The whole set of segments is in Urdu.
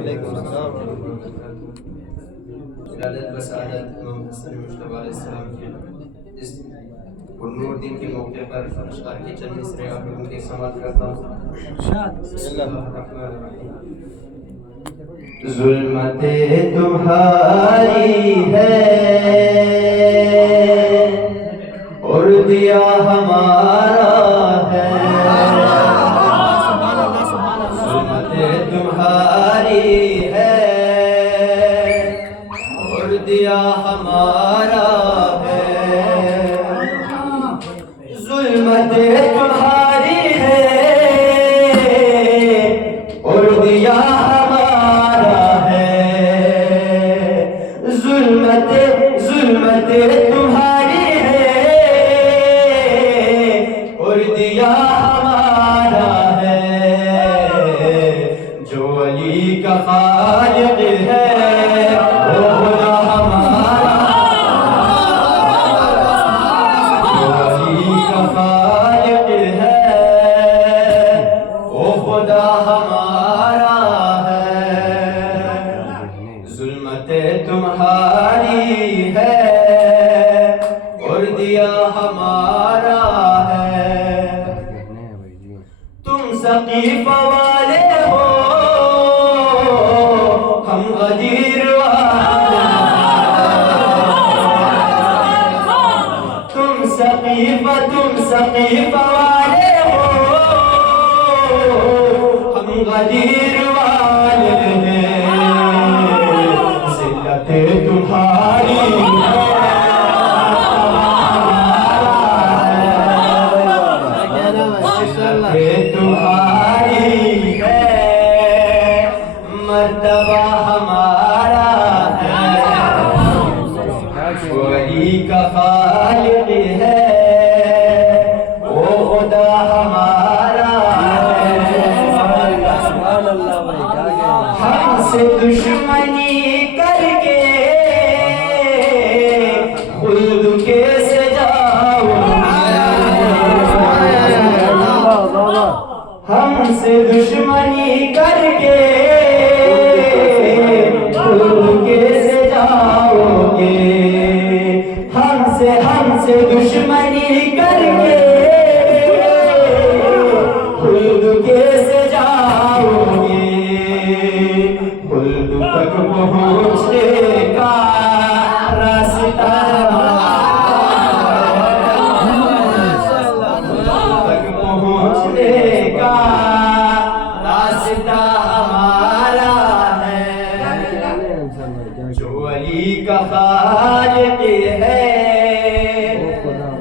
علیکم السلام ولادت بسعادت امام حسن مجتبی علیہ السلام کے اس نور دن کے موقع پر اشعار کی چند مصرے آپ لوگوں کی سماعت کرتا ہوں. ظلمت تمہاری ہے اور دیا ہمارا ہے. ظلمت تمہاری ہے اور دیا ہمارا ہے. ظلمت تمہاری ہے اور دیا ہمارا ہے. ظلمت تمہاری ہے اور دیا ہمارا ہے. جو علی کا خالق ہے وہ خدا ہمارا. جو علی کا خالق ہے وہ خدا ہمارا ہے. ظلمت تمہاری ہے اور دیا ہمارا ہے. تم سقیفہ والے ہو ہم غدیر والے. تم سقیفہ والے ہو ہم غدیر والے ہیں. ذلت تمہاری تمہاری ہے مرتبہ ہمارا ہے. جو علی کا خالق ہے وہ خدا ہمارا ہے. ہم سے دشمنی کر کے خود کیسے جاؤ. ہم سے دشمنی کر کے خود کیسے جاؤ گے. ہم سے دشمنی کر کے خود کیسے جاؤ گے. خلد تک پہنچنے کا راستہ پہنچنے کا راستہ ہمارا ہے. جو علی کا خالق ہے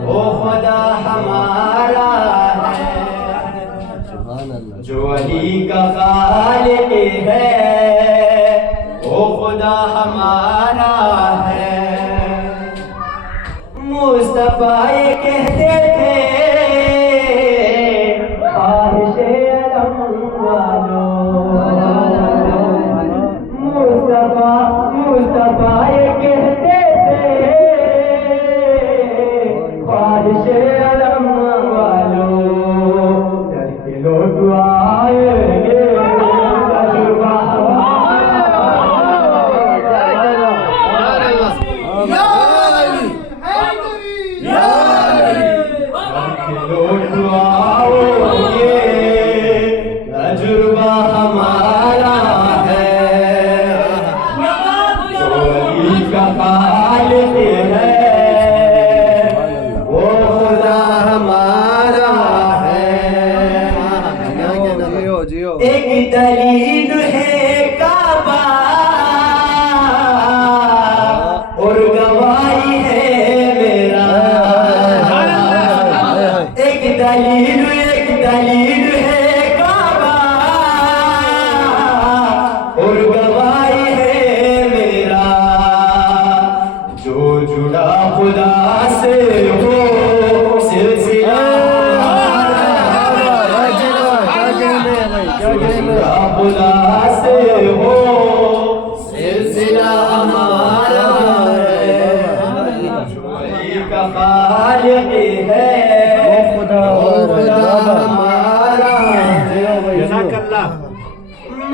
وہ خدا ہمارا ہے. جو علی کا خالق ہے وہ خدا ہمارا ہے. مصطفیٰ یہ کہتے تھے خواہش علم والو. مصطفیٰ یہ کہتے تھے خواہش علم والو. ڈر کے لوگ آئیں گے تجربہ یا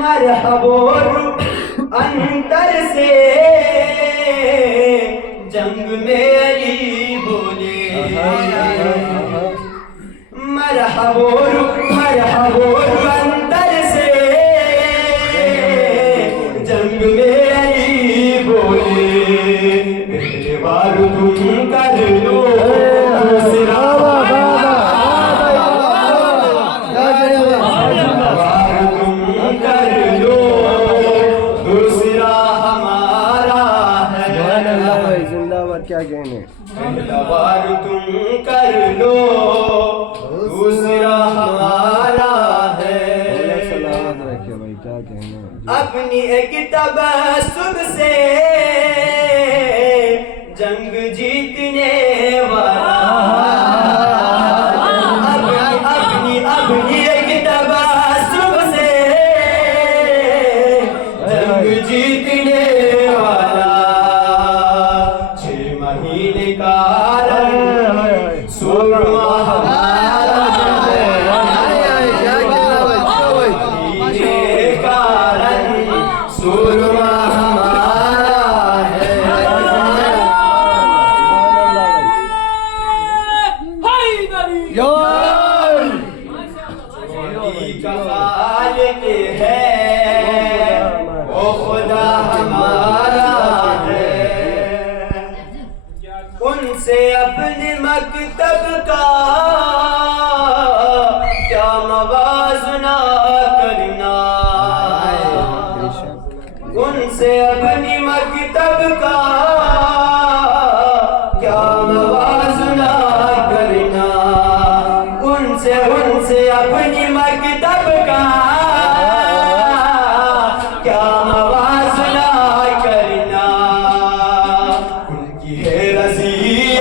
مرحبا اندر سے جنگ میں علی بولے مرحبا اندر سے جنگ میں علی بولے پہلے بار تم کر لو کیا کہنے پہلا بار تم کر لو دوسرا ہمارا ہے سلامت رکھے بھائی کیا کہنے اپنی ایک تبسم سے جنگ جیتنے والا اپنی ایک تبسم سے جنگ جیتنے والا اپنے مکتب کا کیا موازنہ کرنا ان سے اپنی مکتب کا کیا موازنہ کرنا ان سے اپنی مکتب کا کیا موازنہ کرنا ان کی ہے رضی